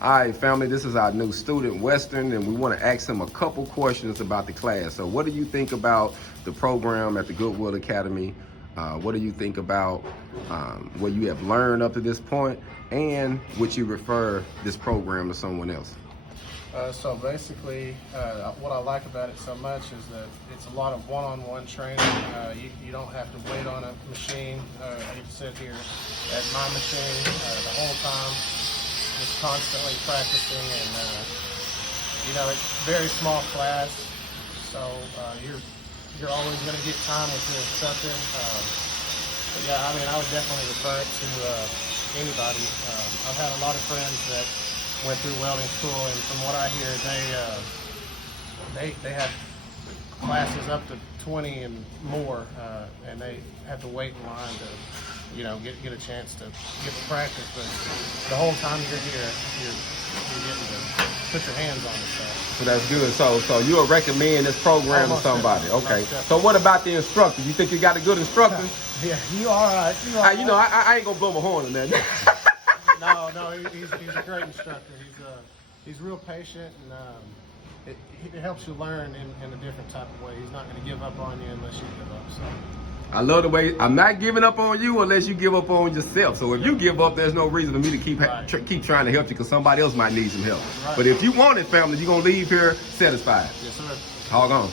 All right, family, this is our new student, Western, and we want to ask him a couple questions about the class. So what do you think about the program at the Goodwill Academy? What do you think about what you have learned up to this point? And would you refer this program to someone else? So basically, what I like about it so much is that it's a lot of one-on-one training. You don't have to wait on a machine. You can sit here at my machine the whole time, just constantly practicing. And it's a very small class, so you're always going to get time with your instructor. But yeah, I mean, I would definitely refer it to anybody. I've had a lot of friends that went through welding school, and from what I hear, they have classes up to 20 and more, and they have to wait in line to get a chance to get the practice. But the whole time you're here, you're getting to put your hands on the stuff. So that's good. So you would recommend this program to somebody? Okay. So what about the instructor? You think you got a good instructor? Yeah, you all right. I ain't gonna blow my horn on that. No, he's a great instructor. He's real patient, and it helps you learn in a different type of way. He's not going to give up on you unless you give up. So I love the way I'm not giving up on you unless you give up on yourself. So if you give up, there's no reason for me to keep trying to help you, because somebody else might need some help. Right. But if you want it, family, you're gonna leave here satisfied. Yes, sir. Hog on.